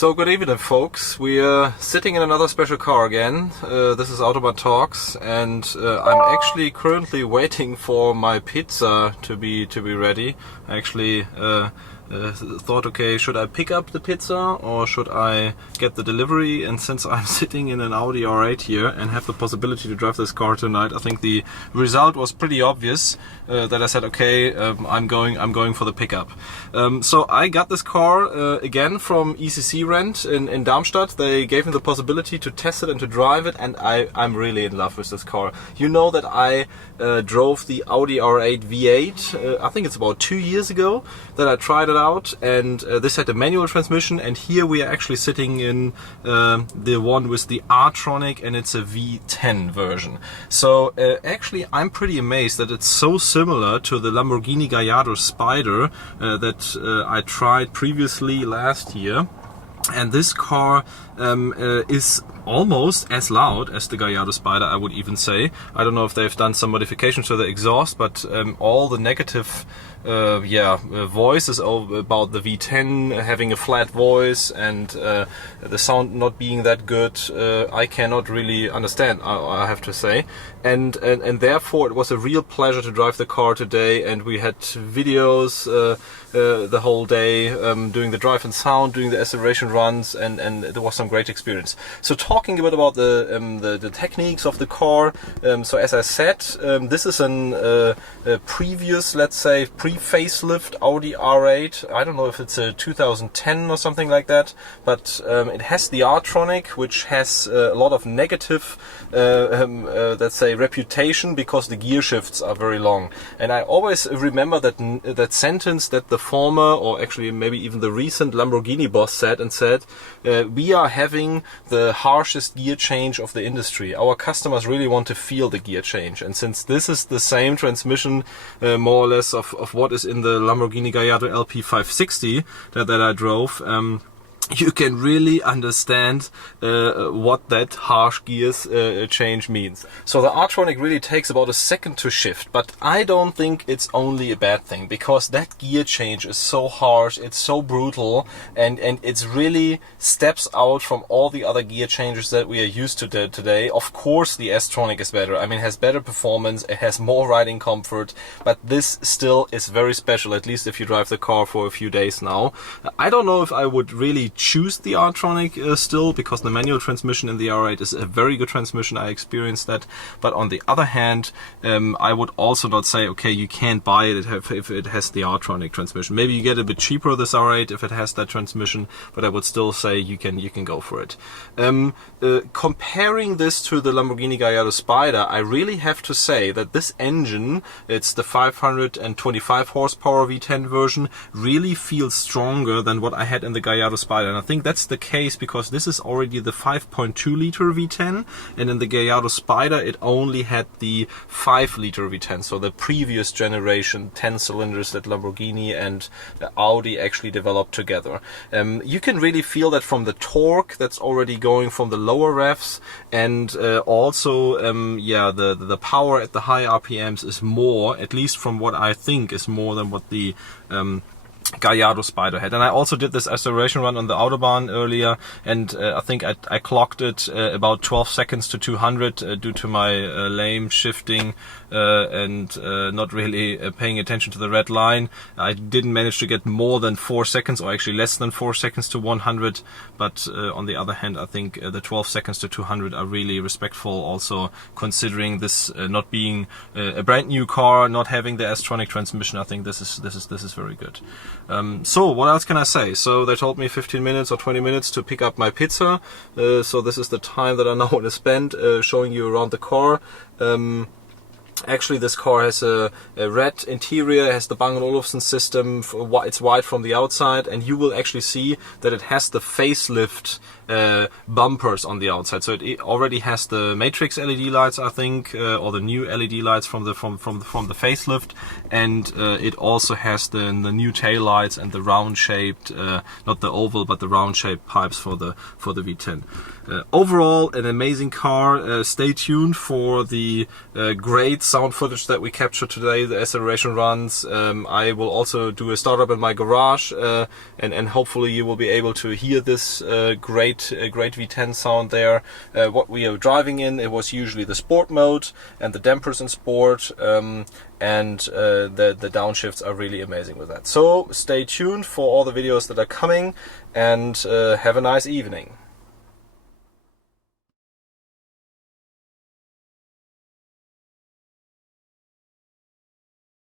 So good evening, folks. We are sitting in another special car again. This is Automann Talks, and I'm actually currently waiting for my pizza to be ready. I actually thought, okay, should I pick up the pizza or should I get the delivery? And since I'm sitting in an Audi R8 here and have the possibility to drive this car tonight, I think the result was pretty obvious. That I said, okay, I'm going for the pickup. So I got this car again from ECC Rent in Darmstadt. They gave me the possibility to test it and to drive it, and I'm really in love with this car. You know that I drove the Audi R8 V8. I think it's about 2 years ago that I tried it out, and this had a manual transmission, and here we are actually sitting in the one with the R-Tronic, and it's a V10 version. So actually I'm pretty amazed that it's so similar to the Lamborghini Gallardo Spider that I tried previously last year. And this car is almost as loud as the Gallardo Spider, I would even say. I don't know if they've done some modifications to the exhaust, but all the negative voices about the V10 having a flat voice and the sound not being that good, I cannot really understand, I have to say. And therefore it was a real pleasure to drive the car today, and we had videos the whole day, doing the drive and sound, doing the acceleration runs, and there was some great experience. So talking a bit about the techniques of the car, so as I said, this is a previous, let's say, pre-facelift Audi R8. I don't know if it's a 2010 or something like that, but it has the R-Tronic, which has a lot of negative, let's say, reputation because the gear shifts are very long. And I always remember that sentence that the former, or actually maybe even the recent Lamborghini boss said, we are having the harshest gear change of the industry. Our customers really want to feel the gear change, and since this is the same transmission more or less of what is in the Lamborghini Gallardo LP560 that I drove, you can really understand what that harsh gears change means. So the R-Tronic really takes about a second to shift, but I don't think it's only a bad thing, because that gear change is so harsh, it's so brutal, and it's really steps out from all the other gear changes that we are used to today. Of course the S-Tronic is better. I mean, it has better performance, it has more riding comfort, but this still is very special, at least if you drive the car for a few days now. I don't know if I would really choose the R-Tronic still, because the manual transmission in the R8 is a very good transmission. I experienced that, but on the other hand, I would also not say, okay, you can't buy it if it has the R-Tronic transmission. Maybe you get a bit cheaper this R8 if it has that transmission, but I would still say you can go for it. Comparing this to the Lamborghini Gallardo Spider, I really have to say that this engine, it's the 525 horsepower V10 version, really feels stronger than what I had in the Gallardo Spider. And I think that's the case because this is already the 5.2 liter V10, and in the Gallardo Spider it only had the 5 liter V10, so the previous generation 10 cylinders that Lamborghini and Audi actually developed together. You can really feel that from the torque that's already going from the lower revs, and also the power at the high RPMs is more, at least from what I think is more than what the Gallardo Spider had. And I also did this acceleration run on the Autobahn earlier, and I think I clocked it about 12 seconds to 200 due to my lame shifting and not really paying attention to the red line. I didn't manage to get more than 4 seconds, or actually less than 4 seconds to 100, but on the other hand, I think the 12 seconds to 200 are really respectful, also considering this not being a brand new car, not having the S-Tronic transmission. I think this is very good. So what else can I say? So they told me 15 minutes or 20 minutes to pick up my pizza. So this is the time that I now want to spend showing you around the car. Actually, this car has a red interior, has the Bang & Olufsen system, it's white from the outside, and you will actually see that it has the facelift bumpers on the outside. So it already has the matrix LED lights, I think, or the new LED lights from the facelift, and it also has the new tail lights and the round-shaped, not the oval, but the round-shaped pipes for the V10. Overall, an amazing car. Stay tuned for the great sound footage that we captured today, the acceleration runs. I will also do a startup in my garage, and hopefully you will be able to hear this great V10 sound there. What we are driving in, it was usually the sport mode and the dampers in sport, and the downshifts are really amazing with that. So stay tuned for all the videos that are coming, and have a nice evening.